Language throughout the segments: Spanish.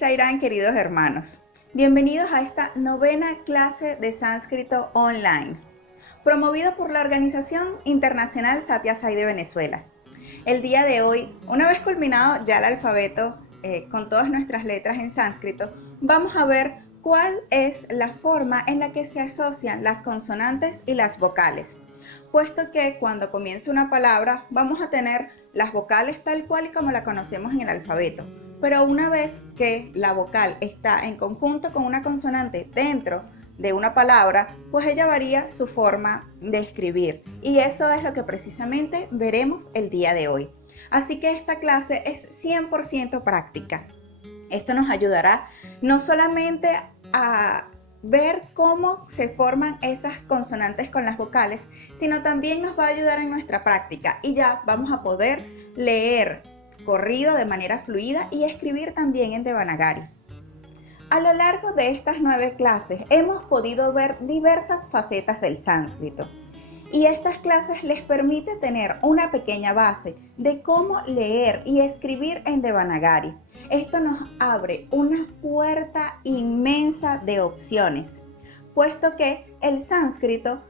Sairán, queridos hermanos. Bienvenidos a esta novena clase de sánscrito online, promovido por la Organización Internacional Satya Sai de Venezuela. El día de hoy, una vez culminado ya el alfabeto con todas nuestras letras en sánscrito, vamos a ver cuál es la forma en la que se asocian las consonantes y las vocales, puesto que cuando comienza una palabra vamos a tener las vocales tal cual y como la conocemos en el alfabeto. Pero una vez que la vocal está en conjunto con una consonante dentro de una palabra, pues ella varía su forma de escribir. Y eso es lo que precisamente veremos el día de hoy. Así que esta clase es 100% práctica. Esto nos ayudará no solamente a ver cómo se forman esas consonantes con las vocales, sino también nos va a ayudar en nuestra práctica y ya vamos a poder leer corrido de manera fluida y escribir también en Devanagari. A lo largo de estas 9 clases hemos podido ver diversas facetas del sánscrito y estas clases les permite tener una pequeña base de cómo leer y escribir en Devanagari. Esto nos abre una puerta inmensa de opciones, puesto que el sánscrito,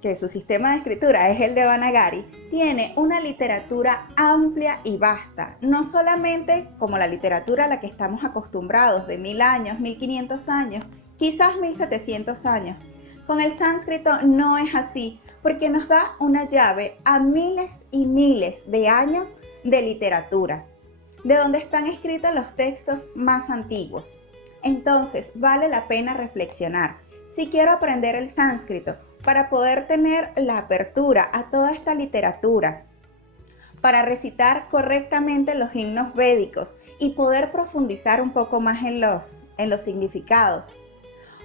que su sistema de escritura es el Devanagari, tiene una literatura amplia y vasta, no solamente como la literatura a la que estamos acostumbrados de 1000 años, 1500 años, quizás 1700 años. Con el sánscrito no es así, porque nos da una llave a miles y miles de años de literatura, de donde están escritos los textos más antiguos. Entonces, vale la pena reflexionar. Si quiero aprender el sánscrito, para poder tener la apertura a toda esta literatura, para recitar correctamente los himnos védicos y poder profundizar un poco más en los significados.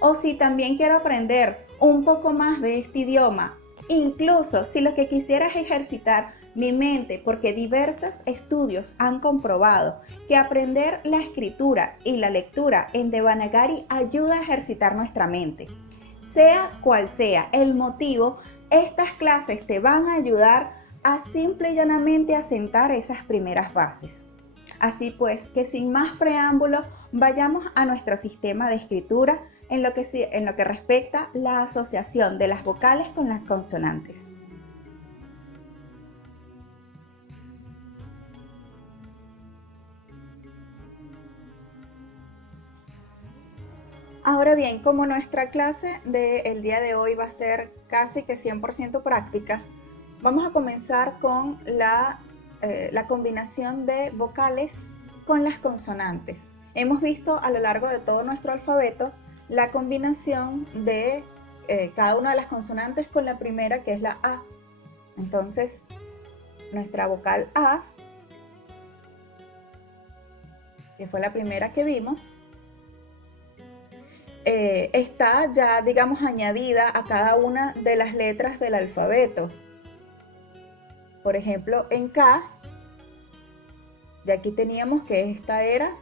O si también quiero aprender un poco más de este idioma, incluso si lo que quisiera es ejercitar mi mente, porque diversos estudios han comprobado que aprender la escritura y la lectura en Devanagari ayuda a ejercitar nuestra mente. Sea cual sea el motivo, estas clases te van a ayudar a simple y llanamente asentar esas primeras bases. Así pues, que sin más preámbulos, vayamos a nuestro sistema de escritura en lo que respecta a la asociación de las vocales con las consonantes. Ahora bien, como nuestra clase del día de hoy va a ser casi que 100% práctica, vamos a comenzar con la combinación de vocales con las consonantes. Hemos visto a lo largo de todo nuestro alfabeto la combinación de cada una de las consonantes con la primera, que es la A. Entonces, nuestra vocal A, que fue la primera que vimos, está ya, digamos, añadida a cada una de las letras del alfabeto. Por ejemplo, en K, y aquí teníamos que esta era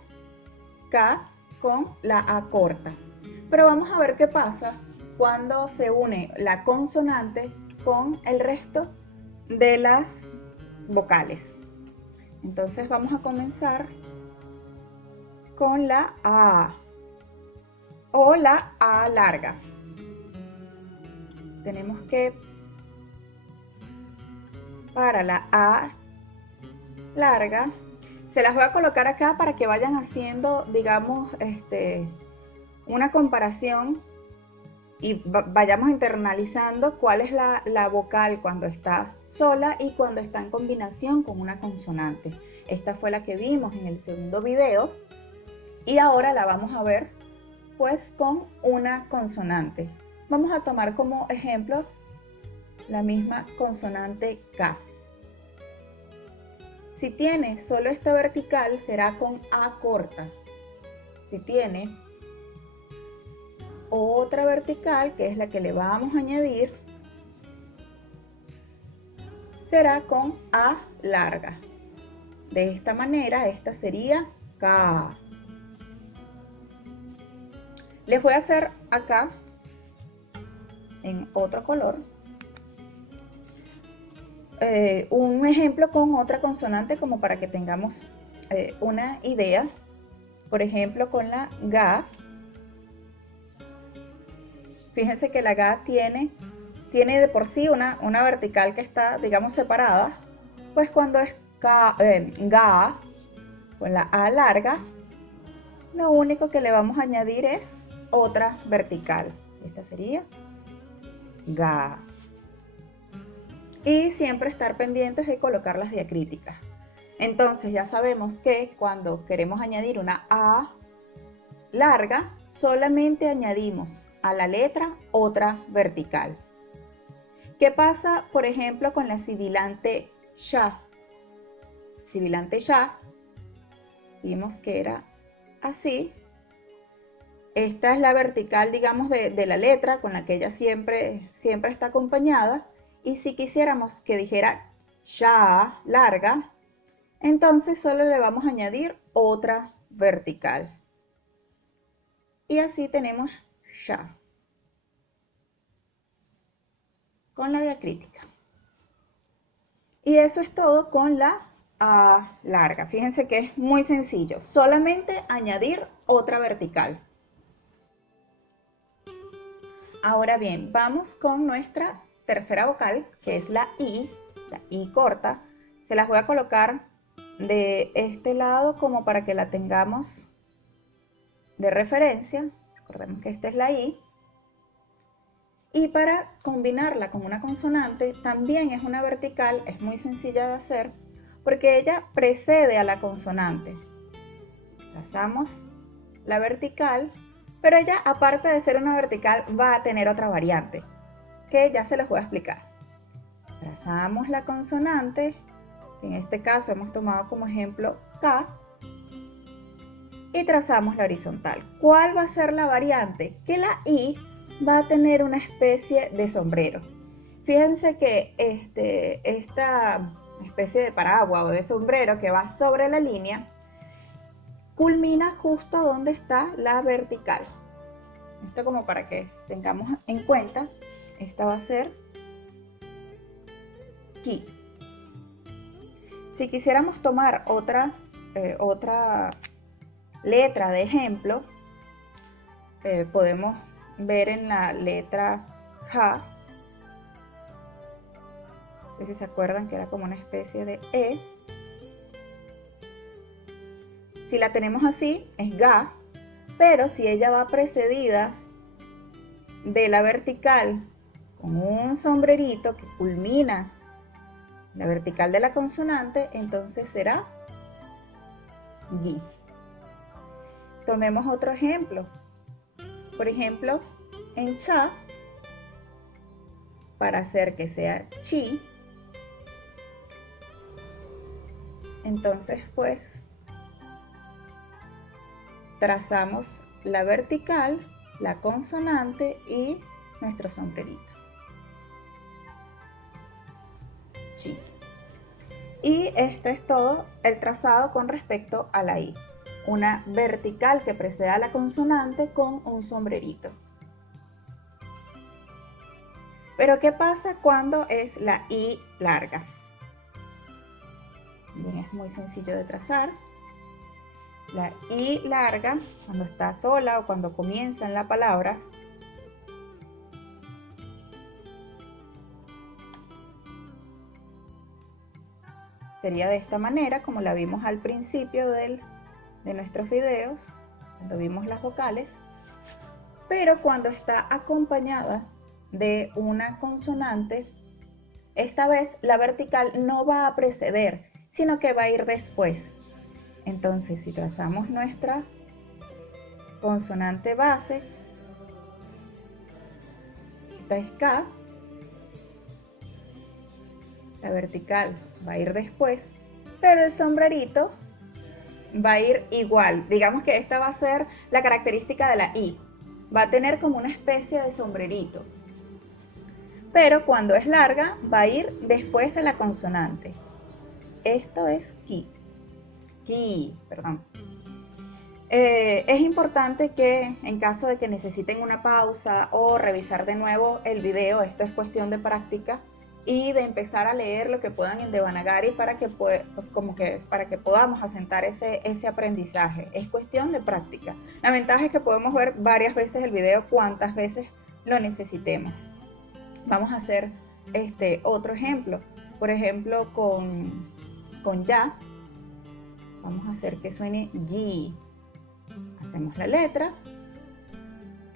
K con la A corta. Pero vamos a ver qué pasa cuando se une la consonante con el resto de las vocales. Entonces vamos a comenzar con la A o la A larga. Tenemos que, para la A larga, se las voy a colocar acá para que vayan haciendo, digamos, una comparación y vayamos internalizando cuál es la vocal cuando está sola y cuando está en combinación con una consonante. Esta fue la que vimos en el segundo video y ahora la vamos a ver pues con una consonante. Vamos a tomar como ejemplo la misma consonante K. Si tiene solo esta vertical será con A corta. Si tiene otra vertical, que es la que le vamos a añadir, será con A larga. De esta manera, esta sería K. Les voy a hacer acá, en otro color, un ejemplo con otra consonante como para que tengamos una idea Por ejemplo, con la ga, fíjense que la ga tiene de por sí una vertical que está, digamos, separada, pues cuando es ga, con la a larga, lo único que le vamos a añadir es otra vertical. Esta sería ga. Y siempre estar pendientes de colocar las diacríticas. Entonces ya sabemos que cuando queremos añadir una a larga, solamente añadimos a la letra otra vertical. ¿Qué pasa, por ejemplo, con la sibilante ya? Sibilante ya, vimos que era así. Esta es la vertical, digamos, de la letra con la que ella siempre está acompañada. Y si quisiéramos que dijera ya larga, entonces solo le vamos a añadir otra vertical. Y así tenemos ya, con la diacrítica. Y eso es todo con la A larga. Fíjense que es muy sencillo, solamente añadir otra vertical. Ahora bien, vamos con nuestra tercera vocal, que es la I corta. Se las voy a colocar de este lado como para que la tengamos de referencia. Recordemos que esta es la I. Y para combinarla con una consonante, también es una vertical, es muy sencilla de hacer, porque ella precede a la consonante. Trazamos la vertical, pero ella, aparte de ser una vertical, va a tener otra variante, que ya se los voy a explicar. Trazamos la consonante, en este caso hemos tomado como ejemplo K, y trazamos la horizontal. ¿Cuál va a ser la variante? Que la I va a tener una especie de sombrero. Fíjense que esta especie de paraguas o de sombrero que va sobre la línea culmina justo donde está la vertical. Esto como para que tengamos en cuenta, esta va a ser ki. Si quisiéramos tomar otra letra de ejemplo, podemos ver en la letra ja, no sé si se acuerdan que era como una especie de E. Si la tenemos así, es ga, pero si ella va precedida de la vertical con un sombrerito que culmina la vertical de la consonante, entonces será gi. Tomemos otro ejemplo. Por ejemplo, en cha, para hacer que sea chi, entonces pues trazamos la vertical, la consonante y nuestro sombrerito. Chi. Y este es todo el trazado con respecto a la I. Una vertical que precede a la consonante con un sombrerito. Pero ¿qué pasa cuando es la I larga? Bien, es muy sencillo de trazar. La I larga, cuando está sola o cuando comienza en la palabra, sería de esta manera, como la vimos al principio de nuestros videos, cuando vimos las vocales. Pero cuando está acompañada de una consonante, esta vez la vertical no va a preceder, sino que va a ir después. Entonces, si trazamos nuestra consonante base, esta es K, la vertical va a ir después, pero el sombrerito va a ir igual. Digamos que esta va a ser la característica de la I. Va a tener como una especie de sombrerito. Pero cuando es larga, va a ir después de la consonante. Esto es ki. Ki, perdón. Es importante que en caso de que necesiten una pausa o revisar de nuevo el video, esto es cuestión de práctica, y de empezar a leer lo que puedan en Devanagari para que podamos asentar ese aprendizaje. Es cuestión de práctica. La ventaja es que podemos ver varias veces el video cuantas veces lo necesitemos. Vamos a hacer otro ejemplo. Por ejemplo, con ya, vamos a hacer que suene G. Hacemos la letra,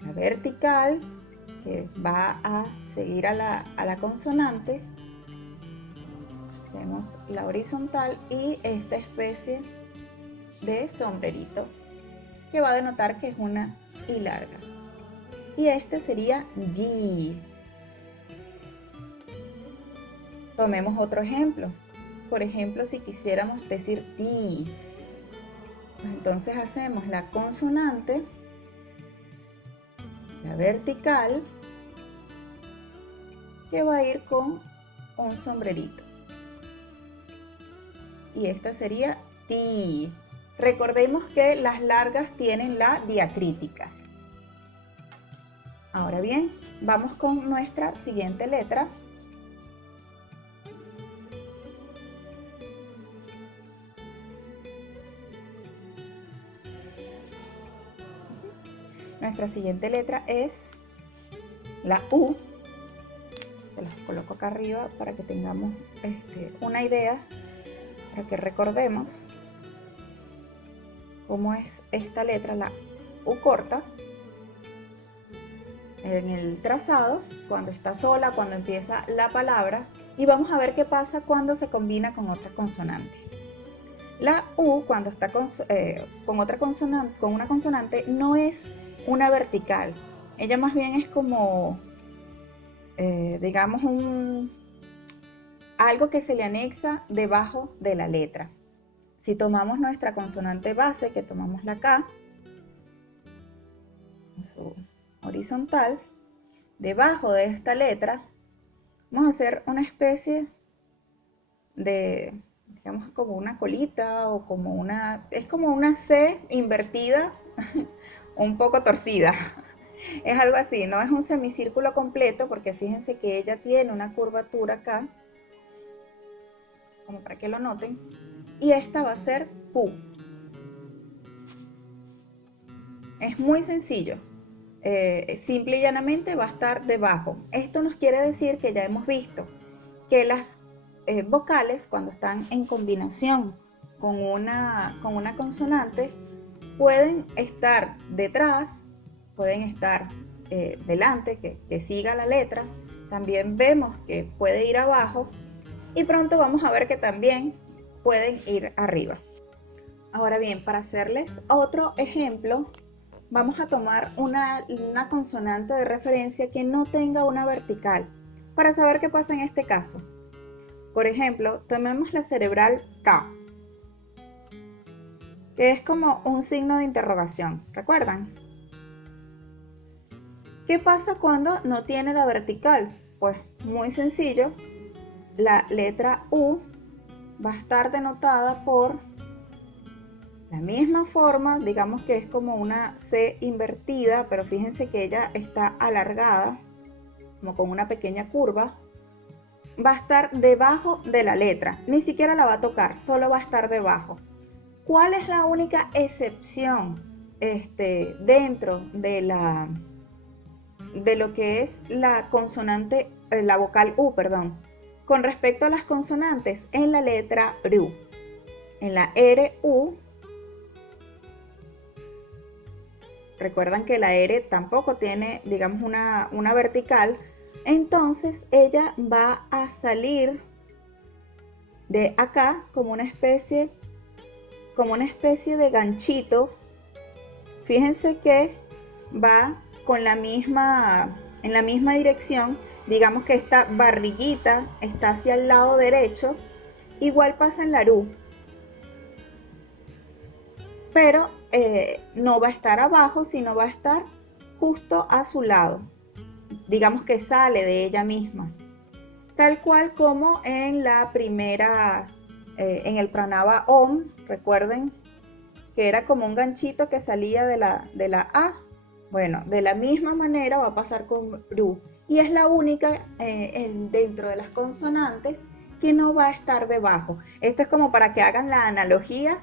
la vertical, que va a seguir a la consonante. Hacemos la horizontal y esta especie de sombrerito que va a denotar que es una I larga. Y este sería G. Tomemos otro ejemplo. Por ejemplo, si quisiéramos decir T, entonces hacemos la consonante, la vertical, que va a ir con un sombrerito. Y esta sería T. Recordemos que las largas tienen la diacrítica. Ahora bien, vamos con nuestra siguiente letra. Nuestra siguiente letra es la U. Se las coloco acá arriba para que tengamos una idea, para que recordemos cómo es esta letra, la U corta, en el trazado, cuando está sola, cuando empieza la palabra, y vamos a ver qué pasa cuando se combina con otra consonante. La U, cuando está con una consonante, no es una vertical, ella más bien es como digamos algo que se le anexa debajo de la letra. Si tomamos nuestra consonante base, que tomamos la K, su horizontal, debajo de esta letra vamos a hacer una especie de, digamos, como una colita o es como una C invertida, un poco torcida. Es algo así, no es un semicírculo completo porque fíjense que ella tiene una curvatura acá, como para que lo noten, y esta va a ser Q. Es muy sencillo, simple y llanamente va a estar debajo. Esto nos quiere decir que ya hemos visto que las vocales, cuando están en combinación con una consonante, pueden estar detrás, pueden estar delante, que siga la letra. También vemos que puede ir abajo y pronto vamos a ver que también pueden ir arriba. Ahora bien, para hacerles otro ejemplo, vamos a tomar una consonante de referencia que no tenga una vertical para saber qué pasa en este caso. Por ejemplo, tomemos la cerebral K, que es como un signo de interrogación, ¿recuerdan? ¿Qué pasa cuando no tiene la vertical? Pues muy sencillo, la letra U va a estar denotada por la misma forma, digamos que es como una C invertida, pero fíjense que ella está alargada, como con una pequeña curva. Va a estar debajo de la letra, ni siquiera la va a tocar, solo va a estar debajo. ¿Cuál es la única excepción dentro de lo que es la consonante, la vocal U, perdón, con respecto a las consonantes en la letra RU? En la RU, recuerdan que la R tampoco tiene, digamos, una vertical, entonces ella va a salir de acá como una especie de ganchito. Fíjense que va con en la misma dirección, digamos que esta barriguita está hacia el lado derecho. Igual pasa en la RU, pero no va a estar abajo, sino va a estar justo a su lado, digamos que sale de ella misma, tal cual como en la primera, en el pranava Om. Recuerden que era como un ganchito que salía de la A. Bueno, de la misma manera va a pasar con RU. y es la única dentro de las consonantes que no va a estar debajo. Esto es como para que hagan la analogía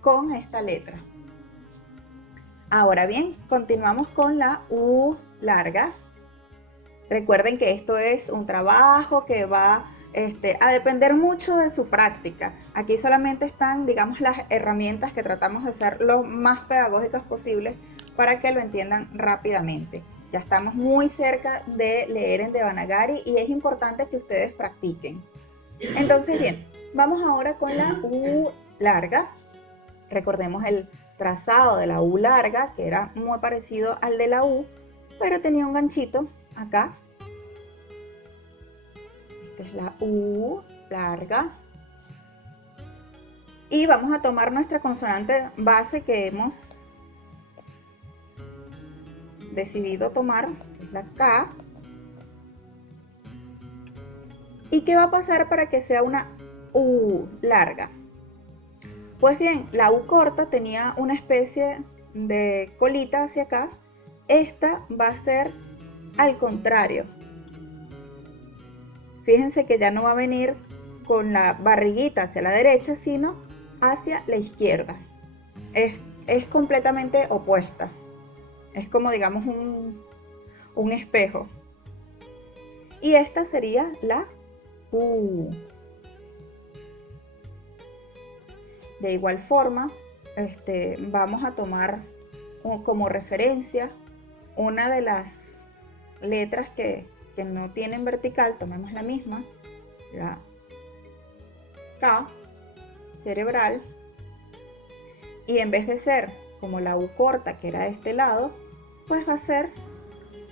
con esta letra. Ahora bien, continuamos con la U larga. Recuerden que esto es un trabajo que va a depender mucho de su práctica. Aquí solamente están, digamos, las herramientas que tratamos de hacer lo más pedagógicas posibles para que lo entiendan rápidamente. Ya estamos muy cerca de leer en Devanagari y es importante que ustedes practiquen. Entonces, bien, vamos ahora con la U larga. Recordemos el trazado de la U larga, que era muy parecido al de la U, pero tenía un ganchito acá. Esta es la U larga. Y vamos a tomar nuestra consonante base que hemos decidido tomar, que es la K. ¿Y qué va a pasar para que sea una U larga? Pues bien, la U corta tenía una especie de colita hacia acá. Esta va a ser al contrario. Fíjense que ya no va a venir con la barriguita hacia la derecha, sino hacia la izquierda. Es completamente opuesta. Es como, digamos, un espejo. Y esta sería la U. De igual forma, vamos a tomar como referencia una de las letras que no tienen vertical. Tomemos la misma, la K, cerebral, y en vez de ser como la U corta, que era de este lado, pues va a ser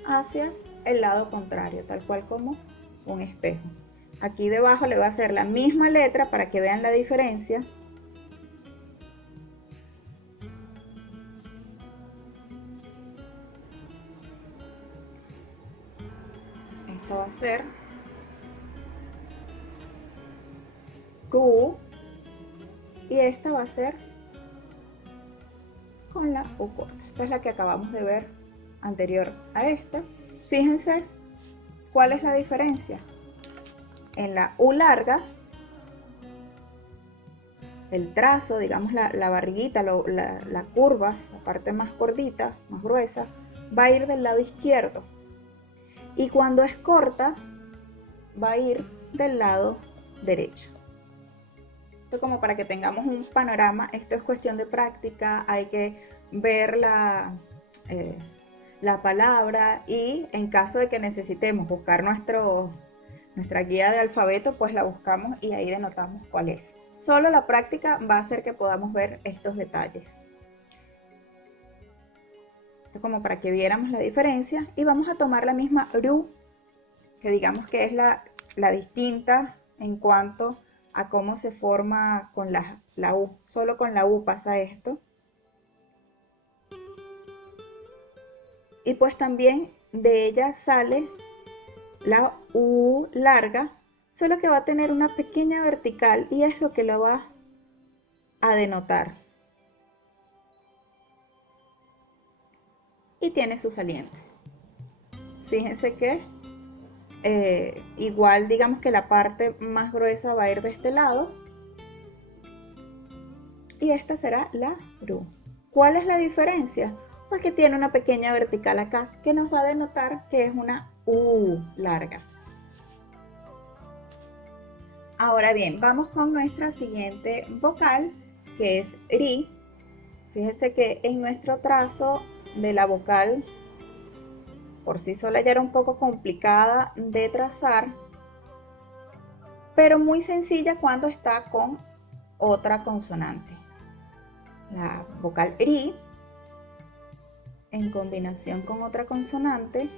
hacia el lado contrario, tal cual como un espejo. Aquí debajo le voy a hacer la misma letra para que vean la diferencia. Esto va a ser Q y esta va a ser con la U corta. Esta es la que acabamos de ver anterior a esta. Fíjense cuál es la diferencia. En la U larga, el trazo, digamos la barriguita, la curva, la parte más gordita, más gruesa, va a ir del lado izquierdo. Y cuando es corta, va a ir del lado derecho. Esto como para que tengamos un panorama. Esto es cuestión de práctica, hay que ver la palabra y en caso de que necesitemos buscar nuestra guía de alfabeto, pues la buscamos y ahí denotamos cuál es. Solo la práctica va a hacer que podamos ver estos detalles. Esto es como para que viéramos la diferencia y vamos a tomar la misma RU, que digamos que es la distinta en cuanto a cómo se forma con la U. Solo con la U pasa esto. Y pues también de ella sale la U larga, solo que va a tener una pequeña vertical y es lo que lo va a denotar. Y tiene su saliente. Fíjense que igual digamos que la parte más gruesa va a ir de este lado y esta será la RU. ¿Cuál es la diferencia? Pues que tiene una pequeña vertical acá que nos va a denotar que es una U larga. Ahora bien, vamos con nuestra siguiente vocal, que es RI. Fíjense que en nuestro trazo de la vocal por sí sola ya era un poco complicada de trazar, pero muy sencilla cuando está con otra consonante. La vocal RI en combinación con otra consonante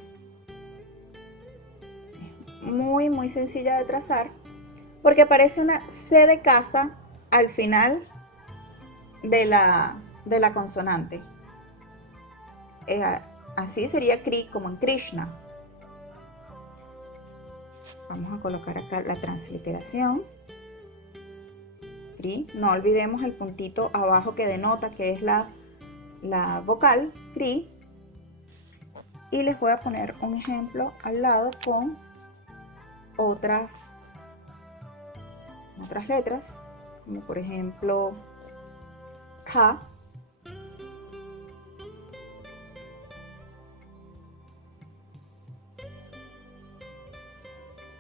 es muy sencilla de trazar porque aparece una C de casa al final de la consonante. Así sería Kri, como en Krishna. Vamos a colocar acá la transliteración. Kri. No olvidemos el puntito abajo que denota que es la vocal Kri. Y les voy a poner un ejemplo al lado con otras letras, como por ejemplo K.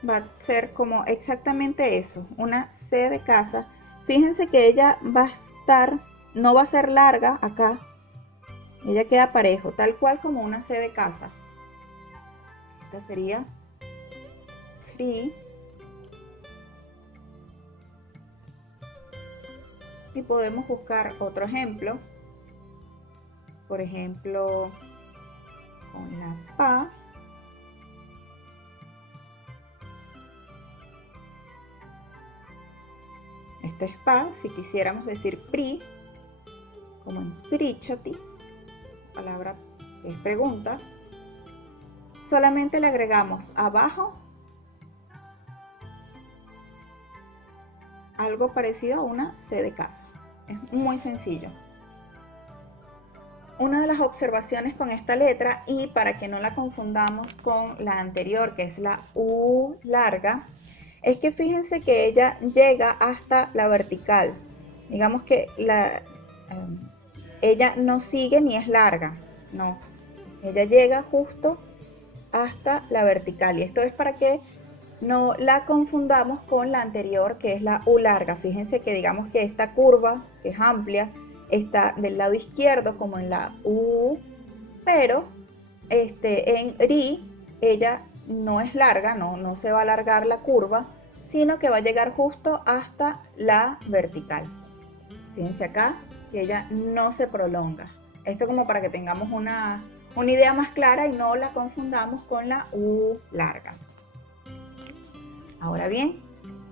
Va a ser como exactamente eso, una C de casa. Fíjense que ella va a estar, no va a ser larga acá, ella queda parejo, tal cual como una C de casa. Esta sería free. Y podemos buscar otro ejemplo, por ejemplo con la PA. Este es PA. Si quisiéramos decir PRI, como en PRICHATI, palabra que es pregunta, solamente le agregamos abajo algo parecido a una C de casa. Es muy sencillo. Una de las observaciones con esta letra, y para que no la confundamos con la anterior, que es la U larga, es que fíjense que ella llega hasta la vertical. Digamos que ella no sigue ni es larga, no. Ella llega justo hasta la vertical, y esto es para que no la confundamos con la anterior, que es la U larga. Fíjense que digamos que esta curva, que es amplia, está del lado izquierdo como en la U, pero en RI ella no es larga, no se va a alargar la curva, sino que va a llegar justo hasta la vertical. Fíjense acá que ella no se prolonga. Esto como para que tengamos una idea más clara y no la confundamos con la U larga. Ahora bien,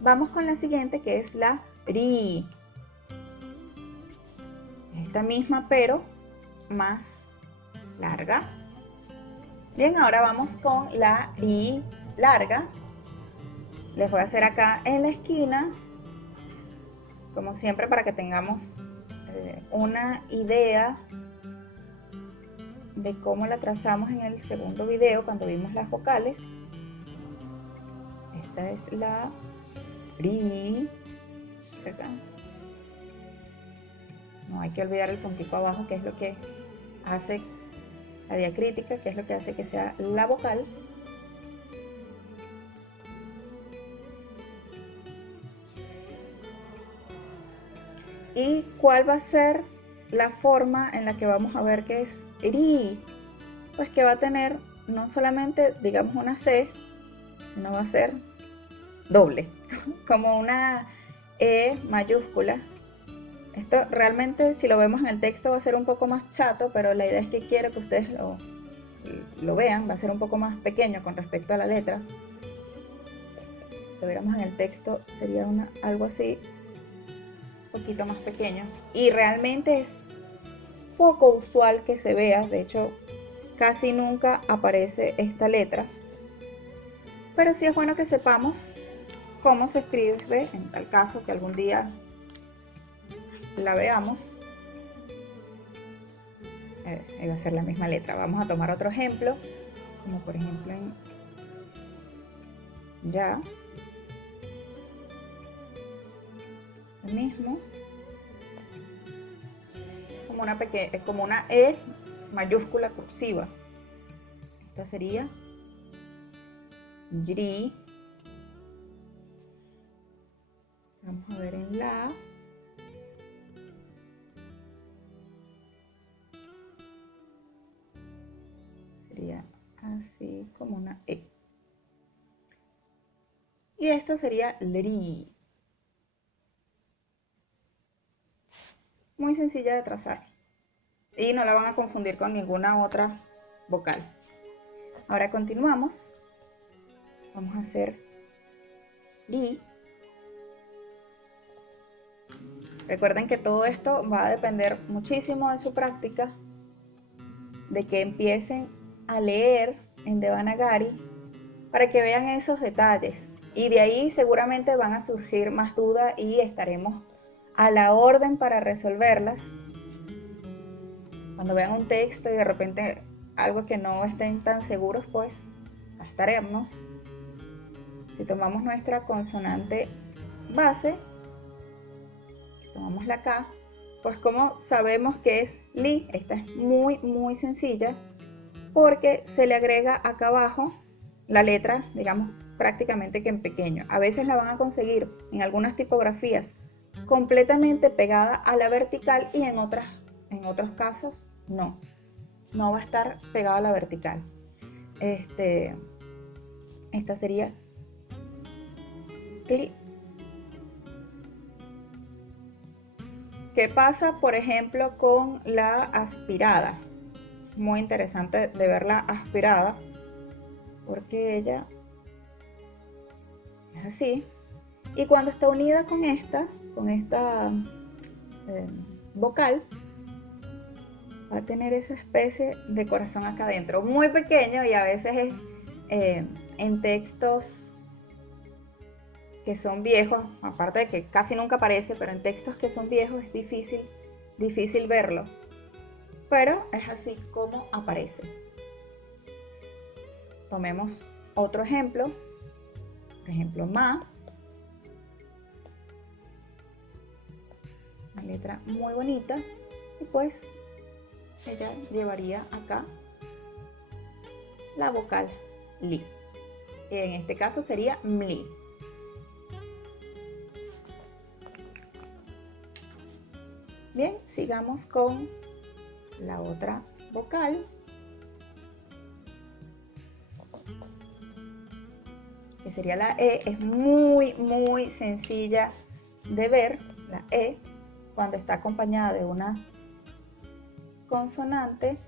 vamos con la siguiente, que es la RI. Esta misma, pero más larga. Bien, ahora vamos con la RI larga. Les voy a hacer acá en la esquina, como siempre, para que tengamos una idea de cómo la trazamos en el segundo video cuando vimos las vocales. Esta es la RI. Acá. No hay que olvidar el puntito abajo, que es lo que hace la diacrítica, que es lo que hace que sea la vocal. ¿Y cuál va a ser la forma en la que vamos a ver que es RI? Pues que va a tener no solamente, digamos, una C, sino va a ser doble, como una E mayúscula. Esto realmente, si lo vemos en el texto, va a ser un poco más chato, pero la idea es que quiero que ustedes lo vean. Va a ser un poco más pequeño con respecto a la letra. Si lo viéramos en el texto, sería algo así, un poquito más pequeño. Y realmente es poco usual que se vea. De hecho, casi nunca aparece esta letra. Pero sí es bueno que sepamos cómo se escribe en tal caso que algún día la veamos. Ahí va a ser la misma letra. Vamos a tomar otro ejemplo, como por ejemplo en ya. Lo mismo. Como una E mayúscula cursiva. Esta sería YRI. Vamos a ver en la. Sería así como una E. Y esto sería LRI. Muy sencilla de trazar. Y no la van a confundir con ninguna otra vocal. Ahora continuamos. Vamos a hacer RI. Recuerden que todo esto va a depender muchísimo de su práctica, de que empiecen a leer en Devanagari para que vean esos detalles. Y de ahí seguramente van a surgir más dudas y estaremos a la orden para resolverlas. Cuando vean un texto y de repente algo que no estén tan seguros, pues estaremos. Si tomamos nuestra consonante base, tomamos la K, pues como sabemos que es li, esta es muy sencilla, porque se le agrega acá abajo la letra, digamos, prácticamente que en pequeño. A veces la van a conseguir en algunas tipografías completamente pegada a la vertical y en otros casos no va a estar pegada a la vertical. Esta sería cli. ¿Qué pasa, por ejemplo, con la aspirada? Muy interesante de verla aspirada, porque ella es así. Y cuando está unida con esta vocal, va a tener esa especie de corazón acá adentro, muy pequeño, y a veces es en textos que son viejos, aparte de que casi nunca aparece, pero en textos que son viejos es difícil verlo. Pero es así como aparece. Tomemos otro ejemplo. Por ejemplo, ma. Una letra muy bonita. Y pues ella llevaría acá la vocal li. Y en este caso sería mli. Bien, sigamos con la otra vocal, que sería la E. Es muy sencilla de ver la E cuando está acompañada de una consonante,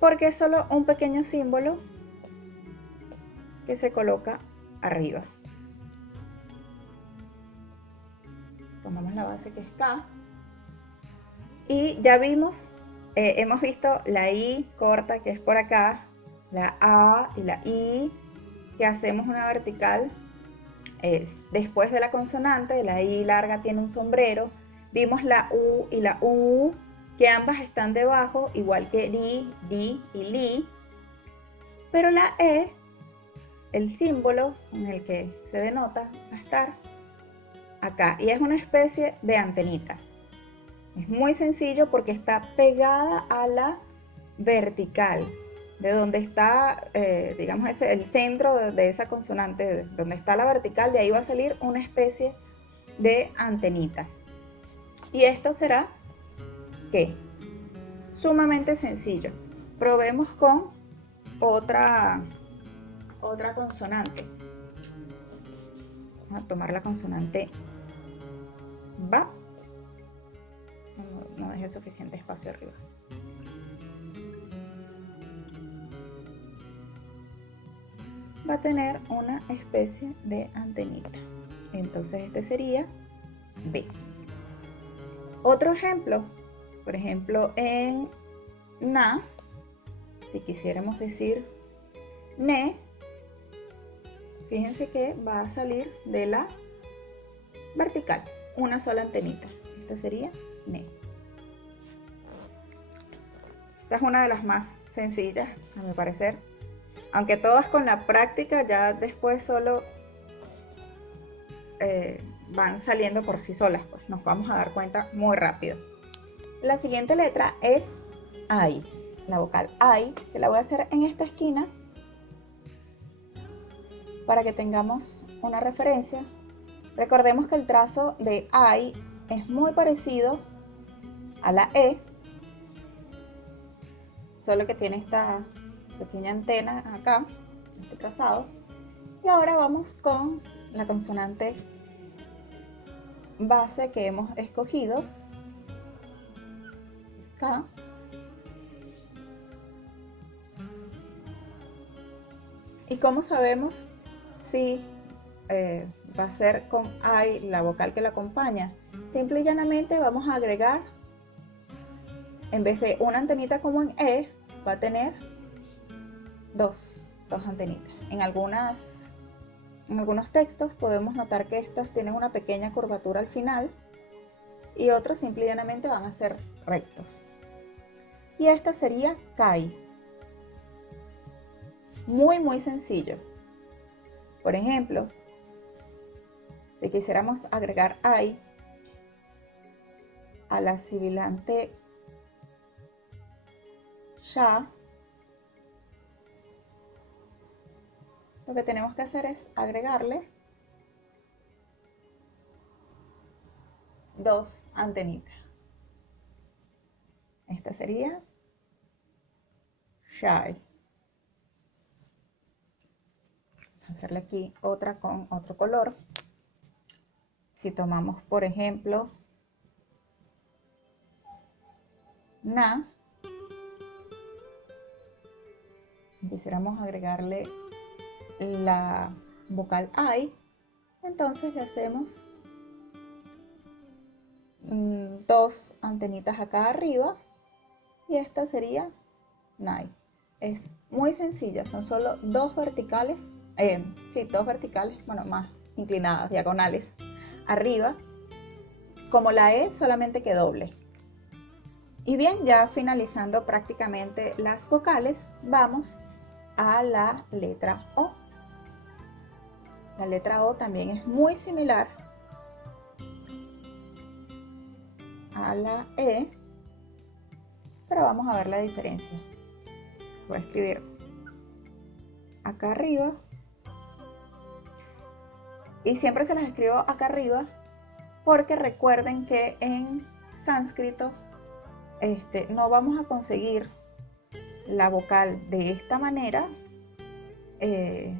porque es solo un pequeño símbolo que se coloca arriba. Tomamos la base, que es K, y ya hemos visto la I corta, que es por acá, la A y la I, que hacemos una vertical después de la consonante. La I larga tiene un sombrero. Vimos la U y la U, que ambas están debajo, igual que ri, di y li, pero la E, el símbolo en el que se denota, va a estar acá, y es una especie de antenita. Es muy sencillo porque está pegada a la vertical, de donde está, digamos, el centro de esa consonante, donde está la vertical, de ahí va a salir una especie de antenita. Y esto será que sumamente sencillo. Probemos con otra consonante. Vamos a tomar la consonante ba. No dejé suficiente espacio arriba. Va a tener una especie de antenita. Entonces este sería B. Otro ejemplo, por ejemplo, en na, si quisiéramos decir ne, fíjense que va a salir de la vertical, una sola antenita. Esta sería ne. Esta es una de las más sencillas, a mi parecer. Aunque todas con la práctica ya después solo van saliendo por sí solas, pues nos vamos a dar cuenta muy rápido. La siguiente letra es I, la vocal I, que la voy a hacer en esta esquina para que tengamos una referencia. Recordemos que el trazo de I es muy parecido a la E, solo que tiene esta pequeña antena acá, este trazado. Y ahora vamos con la consonante base que hemos escogido, es K. ¿Y cómo sabemos si va a ser con I la vocal que la acompaña? Simple y llanamente vamos a agregar, en vez de una antenita como en E, va a tener dos antenitas. En algunos textos podemos notar que estas tienen una pequeña curvatura al final, y otros simple y llanamente van a ser rectos. Y esta sería Kai. Muy sencillo. Por ejemplo, si quisiéramos agregar ay a la sibilante ya, lo que tenemos que hacer es agregarle dos antenitas. Esta sería shy. Hacerle aquí otra con otro color. Si tomamos, por ejemplo, na, quisiéramos agregarle la vocal I, entonces le hacemos dos antenitas acá arriba y esta sería nai. Es muy sencilla, son solo dos verticales, dos verticales, bueno, más inclinadas, diagonales, arriba, como la E, solamente que doble. Y bien, ya finalizando prácticamente las vocales, vamos a la letra O. La letra O también es muy similar a la E, pero vamos a ver la diferencia. Voy a escribir acá arriba y siempre se las escribo acá arriba porque recuerden que en sánscrito no vamos a conseguir la vocal de esta manera.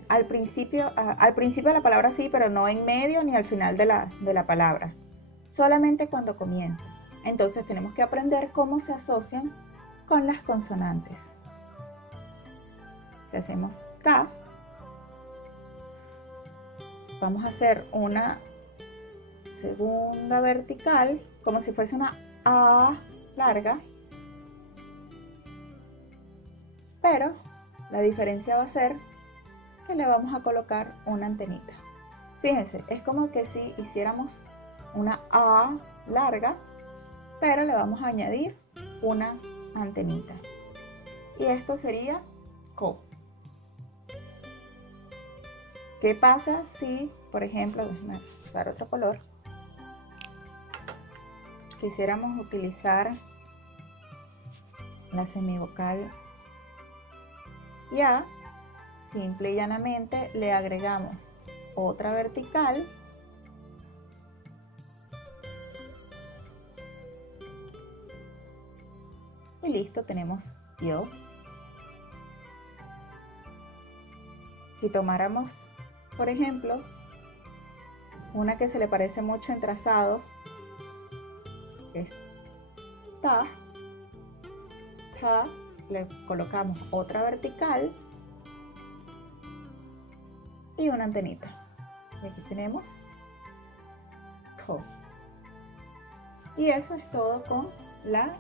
Al principio de la palabra sí, pero no en medio ni al final de la palabra, solamente cuando comienza. Entonces tenemos que aprender cómo se asocian con las consonantes. Si hacemos K, vamos a hacer una segunda vertical, como si fuese una A larga, pero la diferencia va a ser que le vamos a colocar una antenita. Fíjense, es como que si hiciéramos una A larga, pero le vamos a añadir una antenita. Y esto sería Ko. ¿Qué pasa si, por ejemplo, déjenme usar otro color, quisiéramos utilizar la semivocal ya? Simple y llanamente le agregamos otra vertical y listo, tenemos yo. Si tomáramos, por ejemplo, una que se le parece mucho en trazado, es ta, le colocamos otra vertical y una antenita. Y aquí tenemos ko. Y eso es todo con la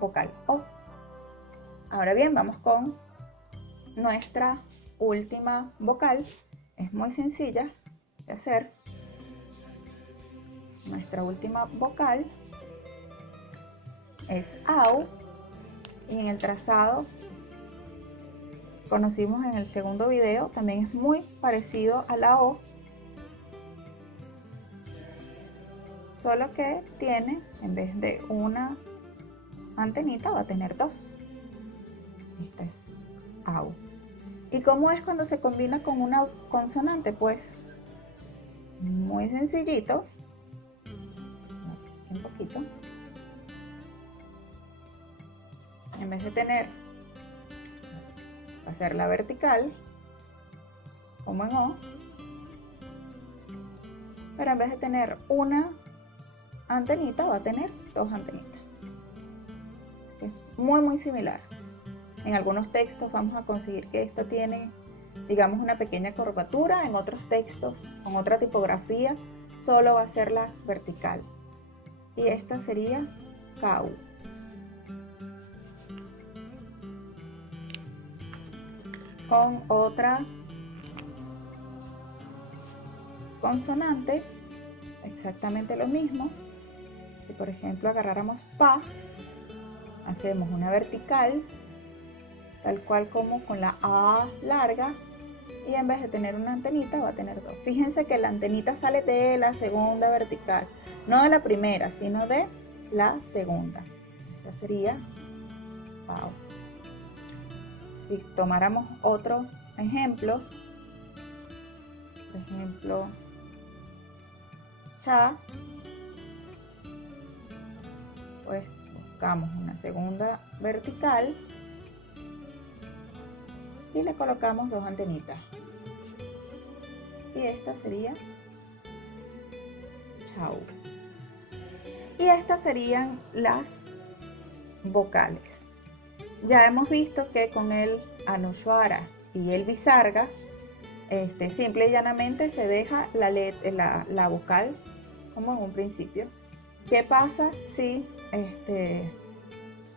vocal O. Ahora bien, vamos con nuestra última vocal. Es muy sencilla de hacer. Nuestra última vocal es AU y en el trazado conocimos en el segundo video, también es muy parecido a la O, solo que tiene, en vez de una antenita, va a tener dos. Esta es AU. ¿Y cómo es cuando se combina con una consonante? Pues muy sencillito. Un poquito. En vez de tener, va a ser la vertical, como en O, pero en vez de tener una antenita, va a tener dos antenitas. Es muy similar. En algunos textos vamos a conseguir que esto tiene, digamos, una pequeña curvatura. En otros textos, con otra tipografía, solo va a ser la vertical. Y esta sería KU. Con otra consonante, exactamente lo mismo. Si por ejemplo agarráramos pa, hacemos una vertical, tal cual como con la A larga, y en vez de tener una antenita va a tener dos. Fíjense que la antenita sale de la segunda vertical, no de la primera, sino de la segunda. Esta sería pau. Si tomáramos otro ejemplo, por ejemplo, cha, pues buscamos una segunda vertical y le colocamos dos antenitas. Y esta sería chau. Y estas serían las vocales. Ya hemos visto que con el Anuswara y el Visarga, simple y llanamente se deja la vocal como en un principio. ¿Qué pasa si,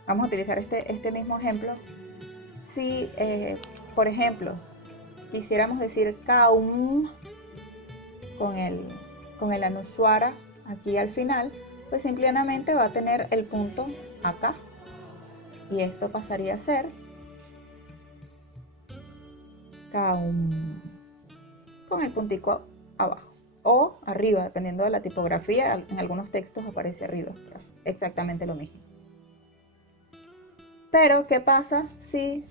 vamos a utilizar este mismo ejemplo, si, por ejemplo, quisiéramos decir kaum con el Anuswara aquí al final, pues simplemente va a tener el punto acá y esto pasaría a ser kaum con el puntico abajo o arriba, dependiendo de la tipografía. En algunos textos aparece arriba, exactamente lo mismo. Pero ¿qué pasa si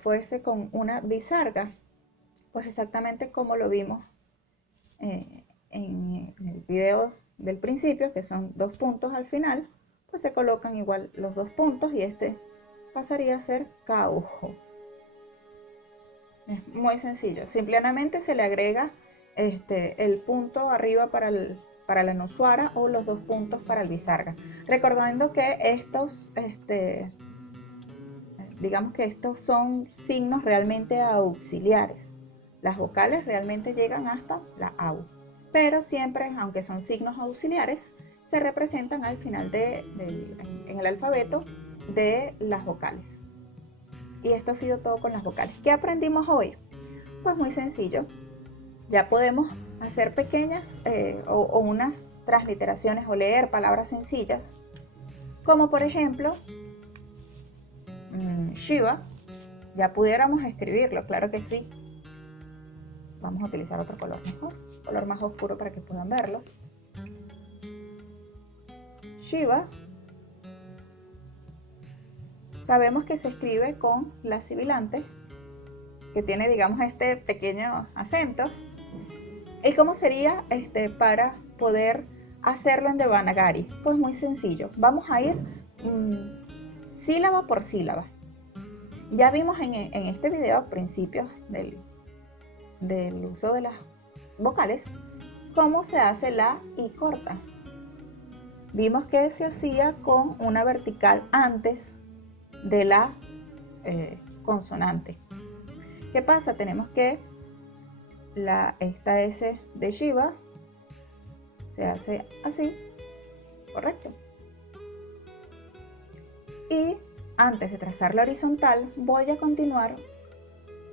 fuese con una Visarga? Pues exactamente como lo vimos en el video del principio, que son dos puntos al final, pues se colocan igual los dos puntos y pasaría a ser caujo. Es muy sencillo, simplemente se le agrega el punto arriba para el Anuswara o los dos puntos para el Visarga. Recordando que digamos que estos son signos realmente auxiliares. Las vocales realmente llegan hasta la AU, pero siempre, aunque son signos auxiliares, se representan al final en el alfabeto de las vocales. Y esto ha sido todo con las vocales. ¿Qué aprendimos hoy? Pues muy sencillo. Ya podemos hacer pequeñas o unas transliteraciones o leer palabras sencillas, como por ejemplo Shiva. Ya pudiéramos escribirlo, claro que sí. Vamos a utilizar otro color mejor, color más oscuro para que puedan verlo. Shiva. Sabemos que se escribe con la sibilante, que tiene, digamos, este pequeño acento. ¿Y cómo sería para poder hacerlo en Devanagari? Pues muy sencillo. Vamos a ir sílaba por sílaba. Ya vimos en este video, a principios del uso de las vocales, cómo se hace la I corta. Vimos que se hacía con una vertical antes de la consonante. ¿Qué pasa? Tenemos que esta S de Shiva se hace así, correcto. Y antes de trazar la horizontal, voy a continuar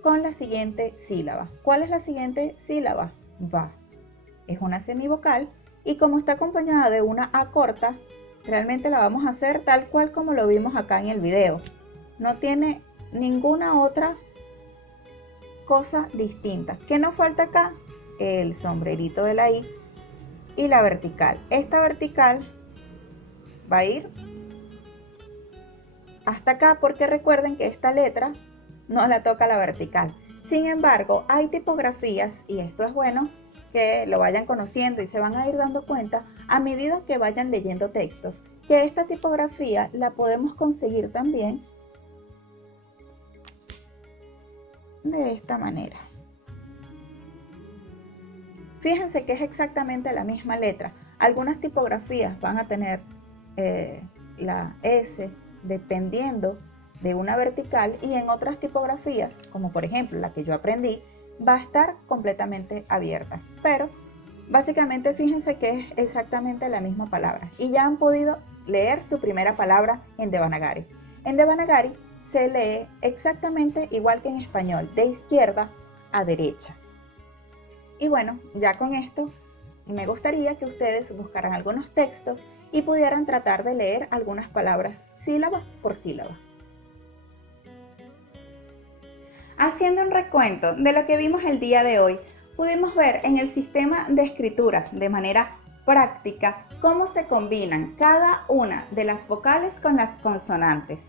con la siguiente sílaba. ¿Cuál es la siguiente sílaba? Va. Es una semivocal y como está acompañada de una A corta, realmente la vamos a hacer tal cual como lo vimos acá en el video. No tiene ninguna otra cosa distinta. ¿Qué nos falta acá? El sombrerito de la I y la vertical. Esta vertical va a ir hasta acá porque recuerden que esta letra no la toca la vertical. Sin embargo, hay tipografías, y esto es bueno que lo vayan conociendo y se van a ir dando cuenta a medida que vayan leyendo textos, que esta tipografía la podemos conseguir también de esta manera. Fíjense que es exactamente la misma letra. Algunas tipografías van a tener la S dependiendo de una vertical y en otras tipografías, como por ejemplo la que yo aprendí, va a estar completamente abierta. Pero básicamente fíjense que es exactamente la misma palabra y ya han podido leer su primera palabra en Devanagari. En Devanagari se lee exactamente igual que en español, de izquierda a derecha. Y bueno, ya con esto me gustaría que ustedes buscaran algunos textos y pudieran tratar de leer algunas palabras sílaba por sílaba. Haciendo un recuento de lo que vimos el día de hoy, pudimos ver en el sistema de escritura de manera práctica cómo se combinan cada una de las vocales con las consonantes.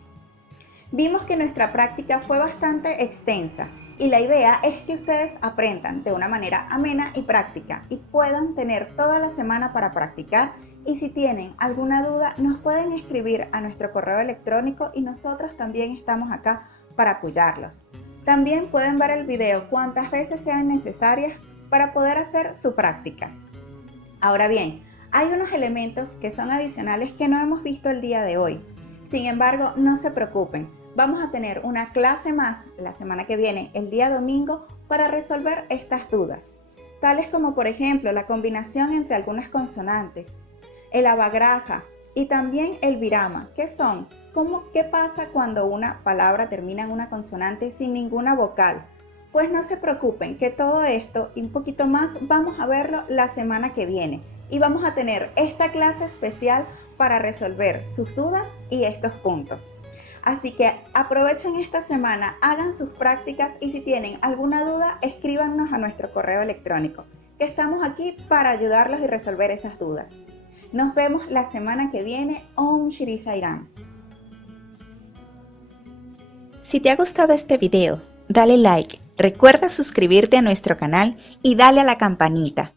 Vimos que nuestra práctica fue bastante extensa y la idea es que ustedes aprendan de una manera amena y práctica y puedan tener toda la semana para practicar, y si tienen alguna duda nos pueden escribir a nuestro correo electrónico y nosotros también estamos acá para apoyarlos. También pueden ver el video cuantas veces sean necesarias para poder hacer su práctica. Ahora bien, hay unos elementos que son adicionales que no hemos visto el día de hoy. Sin embargo, no se preocupen. Vamos a tener una clase más la semana que viene, el día domingo, para resolver estas dudas, tales como por ejemplo la combinación entre algunas consonantes, el abagraja y también el virama, que son qué pasa cuando una palabra termina en una consonante sin ninguna vocal. Pues no se preocupen, que todo esto y un poquito más vamos a verlo la semana que viene, y vamos a tener esta clase especial para resolver sus dudas y estos puntos. Así que aprovechen esta semana, hagan sus prácticas y si tienen alguna duda, escríbanos a nuestro correo electrónico, que estamos aquí para ayudarlos y resolver esas dudas. Nos vemos la semana que viene. Om Shri Sai Ram. Si te ha gustado este video, dale like, recuerda suscribirte a nuestro canal y dale a la campanita.